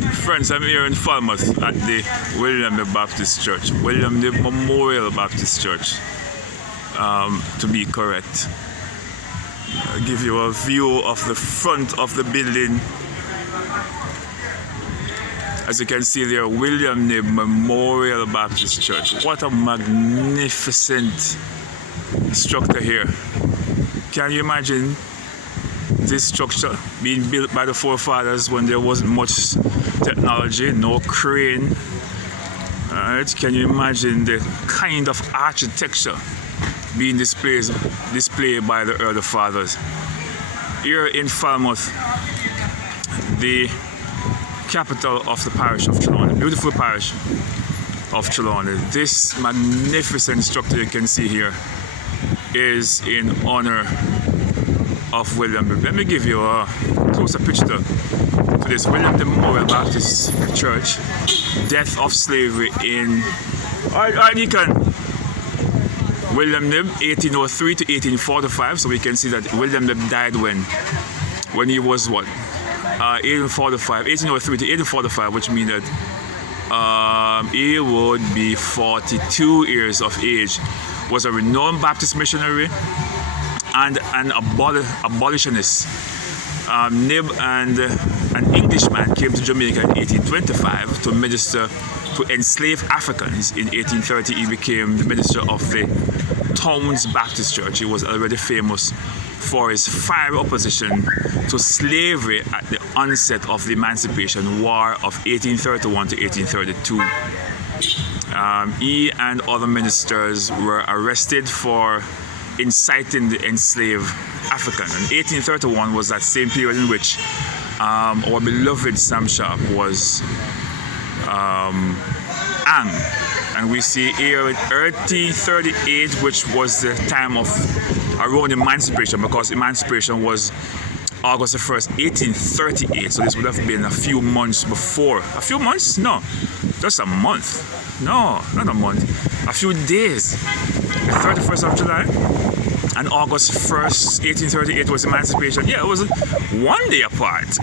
Friends, I'm here in Falmouth at the William Knibb Baptist Church, William Knibb Memorial Baptist Church, to be correct. I'll give you a view of the front of the building. As you can see there, William Knibb Memorial Baptist Church. What a magnificent structure here. Can you imagine this structure being built by the forefathers when there wasn't much technology, no crane? Alright, can you imagine the kind of architecture being displayed by the early fathers? Here in Falmouth, the capital of the parish of Trelawny, beautiful parish of Trelawny. This magnificent structure you can see here is in honor of William Knibb. Let me give you a closer picture to this William Knibb Memorial Baptist Church. Death of slavery in Deacon. William Knibb, 1803 to 1845. So we can see that William Knibb died when he was what? 1803 to 1845, which means that he would be 42 years of age. Was a renowned Baptist missionary and an abolitionist. Knibb and an Englishman came to Jamaica in 1825 to minister to enslaved Africans. In 1830, he became the minister of the town's Baptist Church. He was already famous for his fiery opposition to slavery at the onset of the Emancipation War of 1831 to 1832. He and other ministers were arrested for inciting the enslaved African. And 1831 was that same period in which our beloved Sam Sharp was hanged. And we see here in 1838, which was the time of around emancipation, because emancipation was August the 1st, 1838. So this would have been a few months before. A few months? No, just a month. No, not a month. A few days. The 31st of July and August 1st, 1838 was emancipation. Yeah, it was one day apart.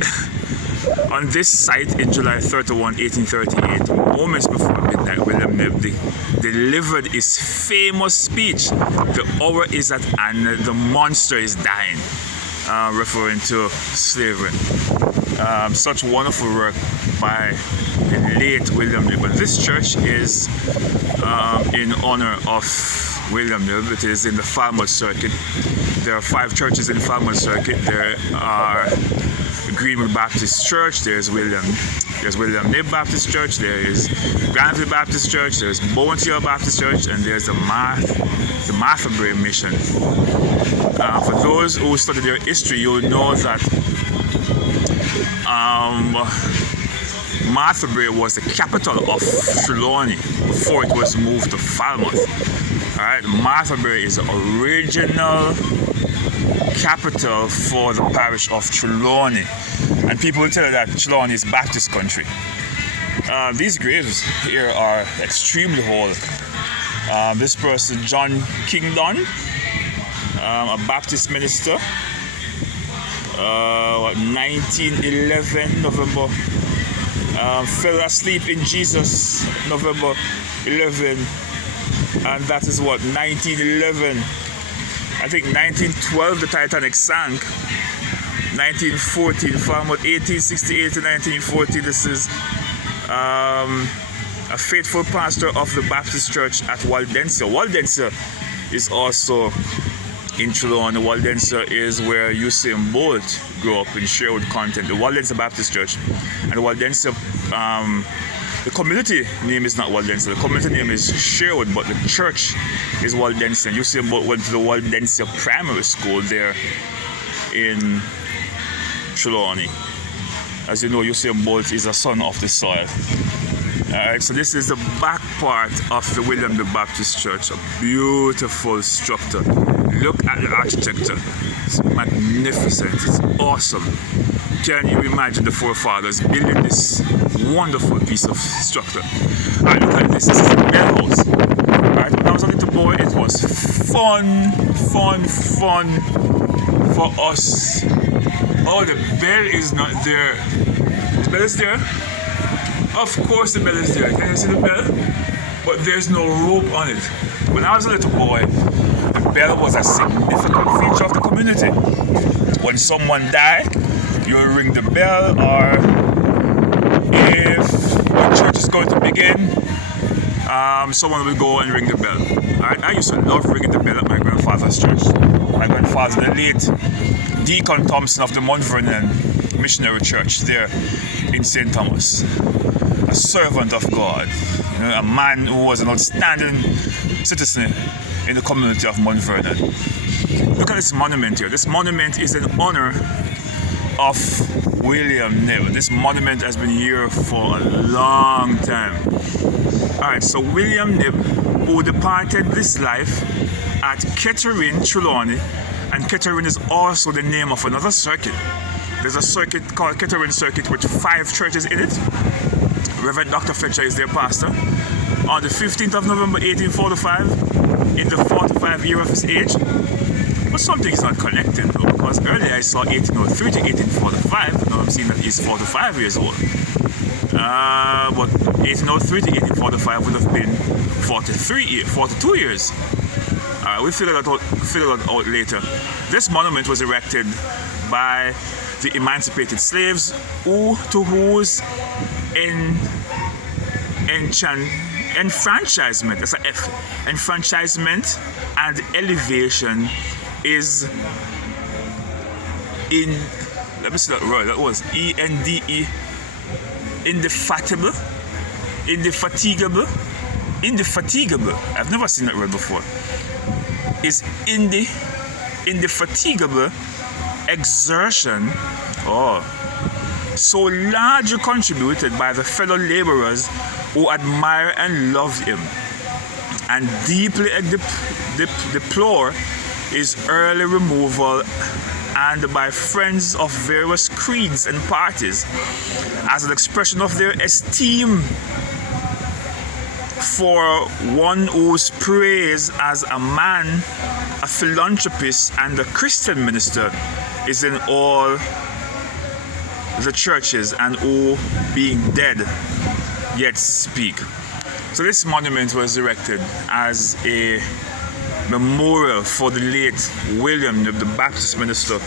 On this site in July 31, 1838, moments before midnight, William Knibb delivered his famous speech, "The hour is at hand, the monster is dying," referring to slavery. Such wonderful work by the late William Knibb. But this church is in honor of William Knibb. It is in the Falmouth Circuit. There are 5 churches in the Falmouth Circuit. There are Greenwood Baptist Church, there's William Knibb Baptist Church, there is Granville Baptist Church, there's Bowenhill Baptist Church, and there's the Martha Bray Mission. For those who study their history, you'll know that Martha Bray was the capital of Trelawny before it was moved to Falmouth. Alright, Martha Bray is the original capital for the parish of Trelawny, and people will tell you that Trelawny is Baptist country. These graves here are extremely old. This person, John Kingdon, a Baptist minister, 1911 November, fell asleep in Jesus, November 11, and that is what, 1911. I think 1912 the Titanic sank. 1914 Falmouth, 1868 to 1940. This is a faithful pastor of the Baptist Church at Waldensia. Waldensia is also in Trelawny. Waldensia is where Usain Bolt grew up in Sherwood Content. The Waldensia Baptist Church, and Waldensia. The community name is not Waldensia. The community name is Sherwood, but the church is Waldensia. Usain Bolt went to the Waldensia Primary School there in Trelawny. As you know, Usain Bolt is a son of the soil. Alright, so this is the back part of the William Knibb Baptist Church. A beautiful structure. Look at the architecture. It's magnificent. It's awesome. Can you imagine the forefathers building this wonderful piece of structure? Alright, look at this. This is a bell house. Alright, when I was a little boy, it was fun for us. Oh, the bell is not there. The bell is there? Of course the bell is there. Can you see the bell? But there's no rope on it. When I was a little boy, the bell was a significant feature of the community. When someone died, you would ring the bell, or if the church is going to begin, someone will go and ring the bell. I used to love ringing the bell at my grandfather's church. My grandfather, the late Deacon Thompson of the Mount Vernon Missionary Church there in St. Thomas. A servant of God, a man who was an outstanding citizen in the community of Mount Vernon. Look at this monument here. This monument is in honor of William Knibb. This monument has been here for a long time. Alright, so William Knibb, who departed this life at Kettering, Trelawny, and Kettering is also the name of another circuit. There's a circuit called Kettering Circuit with 5 churches in it. Reverend Dr. Fletcher is their pastor. On the 15th of November 1845, in the 45 year of his age. But something is not connected though, because earlier I saw 1803 to 1845. Now I'm seeing that he's 45 years old. But 1803 to 1845 would have been 42 years. We'll figure that out later. This monument was erected by the emancipated slaves whose enfranchisement, that's an F, enfranchisement and elevation is let me see that word, that was E-N-D-E, indefatigable. I've never seen that word before. Is indefatigable exertion, so largely contributed by the fellow laborers who admire and love him, and deeply deplore his early removal, and by friends of various creeds and parties, as an expression of their esteem for one whose praise as a man, a philanthropist, and a Christian minister is in all the churches, and who, being dead, yet speak. So this monument was erected as a memorial for the late William Knibb, the Baptist minister,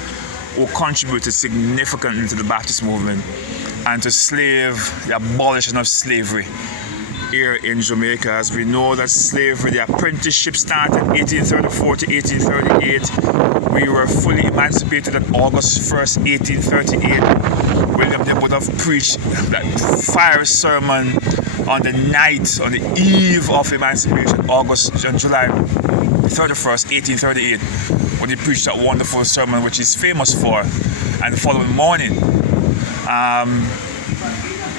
who contributed significantly to the Baptist movement and to the abolition of slavery here in Jamaica. As we know that slavery, the apprenticeship started 1834 to 1838. We were fully emancipated on August 1st, 1838. William Knibb would have preached that fiery sermon on the eve of emancipation, July 31st, 1838, when he preached that wonderful sermon which he's famous for. And the following morning,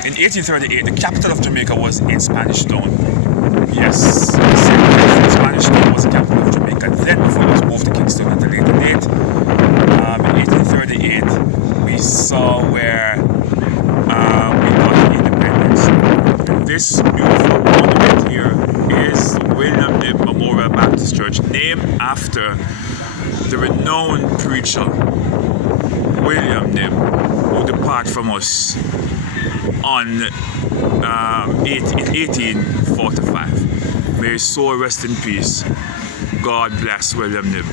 in 1838, the capital of Jamaica was in Spanish Town. Yes, Spanish Town was the capital of Jamaica. Then, before it was moved to Kingston at a later date, in 1838, we saw where we got independence. This beautiful monument here is William Knibb Memorial Baptist Church, named after the renowned preacher William Knibb, who departed from us in 1845. May his soul rest in peace. God bless William Knibb.